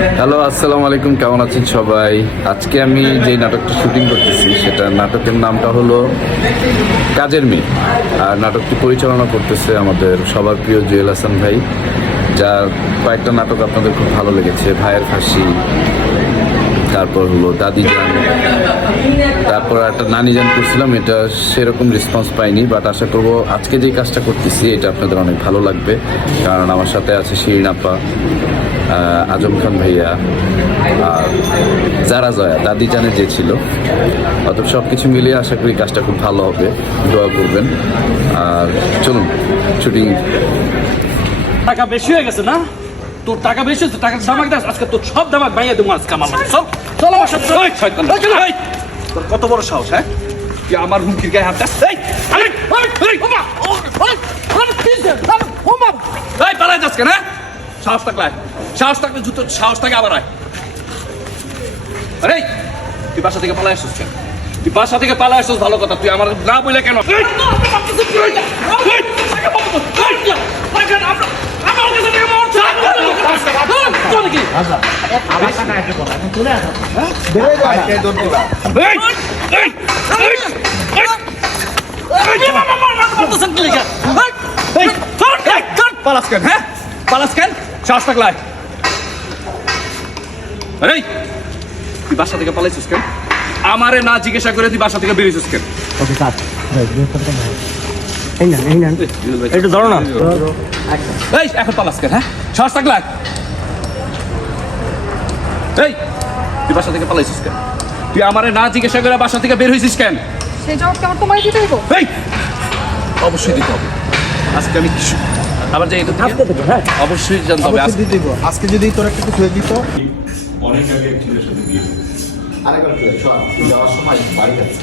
Hello, আসসালামু আলাইকুম, কেমন আছেন সবাই? আজকে আমি যে নাটকটা শুটিং করতেছি, সেটা নাটকের নামটা হলো কাজের মেয়ে। আর নাটকটি পরিচালনা করতেছে আমাদের সবার প্রিয় জুয়েল হাসান ভাই, যার কয়েকটা নাটক আপনাদের খুব ভালো লেগেছে, ভাইয়ের ফাঁসি তারপর হলো দাদি যান, তারপর একটা নানি যান করছিলাম, এটা সেরকম রেসপন্স পাইনি বাট আশা করব আজকে যে কাজটা করতেছি, এটা আপনাদের অনেক ভালো লাগবে, কারণ আমার সাথে আছে শিরিন আপা আজম খান ভাইয়া, আর যারা জয়া দাদি জানে যে ছিল। অত সব কিছু মিলিয়ে আশা করি কাজটা খুব ভালো হবে, দোয়া করবেন। আর চলুন, শুটিং। টাকা বেশি হয়ে গেছে না? তোর টাকা বেশি হয়েছে টাকা দামাক দাস আজকে তোর সব দামাক ভাইয়া দেবো আজকে আমার মাঝে চল চল আমার সাথে ওই শয়তান এই, তোর কত বড় সাহস হ্যাঁ তুই আমার হুমকির গায়ে হাত দাস এই আরে এই, এই, ওমা, ওই, আরে, কি যে, ওমা। এই পালাই যাস কেন হ্যাঁ? সাহস থাকলে। সাহস থাকলে জুতো সাহস থাকে আবার আয় আরে তুই বাসা থেকে পালাই আসছিস কেন তুই বাসা থেকে পালাই আসছিস ভালো কথা তুই আমার না বলে কেন পালাস কেন? হ্যাঁ? পালাস কেন? শ্বাস থাকলাই আরে তুই বাসা থেকে পালাইছিস কেন? আমারে না জিজ্ঞাসা করে তুই বাসা থেকে বেরিয়েছিস কেন? ওকে কাজ এই না এই না একটু ধরো না। এই এখন পালাস কেন হ্যাঁ? শ্বাস থাকলাই এই তুই বাসা থেকে পালাইছিস কেন? তুই আমারে না জিজ্ঞাসা করে বাসা থেকে বের হয়েছিস কেন? সেই জবাবটা আমার তোমায় দিতে হইব? এই অবশ্যই দিতে হবে। আজকে আমি কিছু আবার যাই তো আজকে থেকে হ্যাঁ। অবশ্যই জানতে হবে। আজকে আজকে যদি তোর একটা কিছু হয়ে দিত অনেক আগে একটু সাথে বিয়ে আরেকবার তুই শোন যাওয়ার সময় বাড়ি যাচ্ছে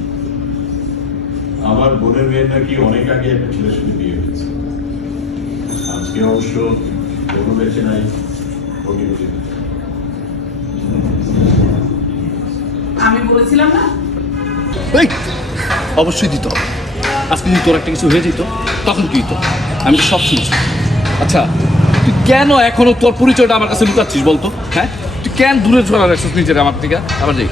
আমার বোনের মেয়ের নাকি অনেক আগে একটা ছেলের সাথে বিয়ে হয়েছে। আজকে অবশ্য কোনো বেঁচে নাই ওকে বেঁচে আমি বলেছিলাম না? অবশ্যই দিত আজকে যদি তোর একটা কিছু হয়ে যেত তখন কি হতো আমি তো সব শুনছি। আচ্ছা তুই কেন এখনও তোর পরিচয়টা আমার কাছে লুকাচ্ছিস বলতো? হ্যাঁ? তুই কেন দূরে ছড়া রাখছিস নিজের আমার থেকে আবার যাই